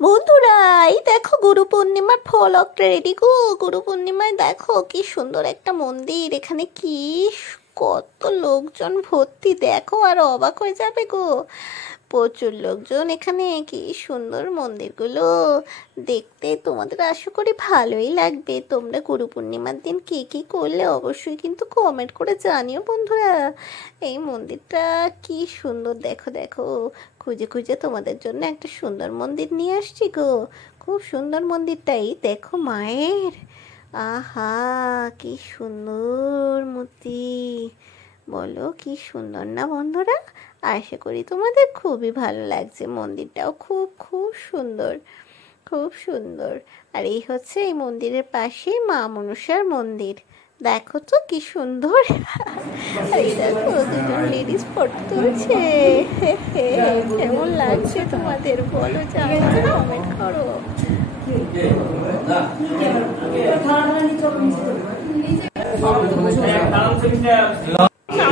বন্ধুরা, এই দেখো গুরু পূর্ণিমার ফলক রেডি গো। গুরু পূর্ণিমায় দেখো কি সুন্দর একটা মন্দির। এখানে কি কত লোকজন ভর্তি, দেখো আর অবাক হয়ে যাবে গো। প্রচুর লোকজন এখানে। কি সুন্দর মন্দিরগুলো দেখতে। তোমাদের আশা করি ভালোই লাগবে। তোমরা গুরু পূর্ণিমার দিন কি কি করলে অবশ্যই কিন্তু কমেন্ট করে জানিও বন্ধুরা। এই মন্দিরটা কি সুন্দর, দেখো দেখো। খুঁজে খুঁজে তোমাদের জন্য একটা সুন্দর মন্দির নিয়ে আসছি গো। খুব সুন্দর মন্দিরটাই দেখো মায়ের। আহা, কি সুন্দর মূর্তি। বলো কি সুন্দর না বন্ধুরা? আশা করি তোমাদের খুবই ভালো লাগছে। মন্দিরটাও খুব খুব সুন্দর, খুব সুন্দর। আর এই হচ্ছে এই মন্দিরের পাশেই মা মনসার মন্দির। দেখো তো কি সুন্দর। এই দেখো দুজন লেডিস ফটো তুলছে। কেমন লাগছে তোমাদের বলো, জানো, কমেন্ট করো।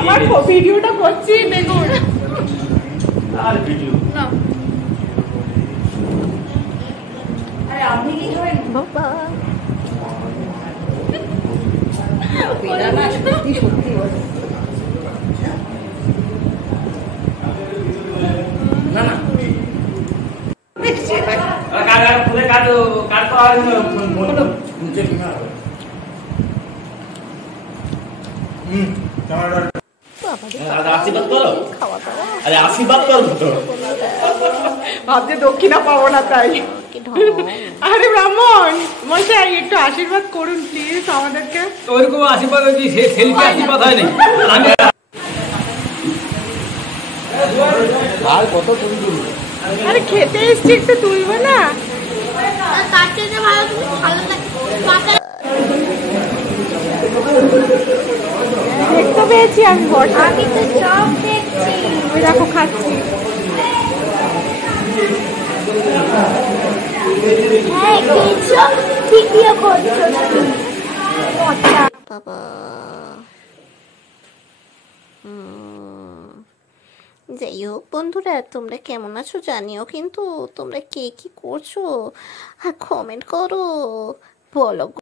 আমার ভিডিওটা করছি দেখুন। আর ভিডিও না, আরে আপনি কি করেন বাবা? না না, সত্যি সত্যি না না ভাবছে দক্ষিণা পাবো না তাই। আরে ব্রাহ্মণ মশাই, একটু আশীর্বাদ করুন প্লিজ আমাদেরকে। ওইরকম আশীর্বাদ হয়েছে, সে সেলফি আশীর্বাদ হয় নাই। আরে খেতে এসছি, একটু তুলবো না? দেখতে পেয়েছি আমি বর্ষা। আমি তো সব দেখছি। ওই দেখো খাচ্ছি। হ্যাঁ, খেয়েছো? ভিডিও করছো বাবা। যাই হোক বন্ধুরা, তোমরা কেমন আছো জানিও কিন্তু। তোমরা কে কি করছো আর কমেন্ট করো, বলো।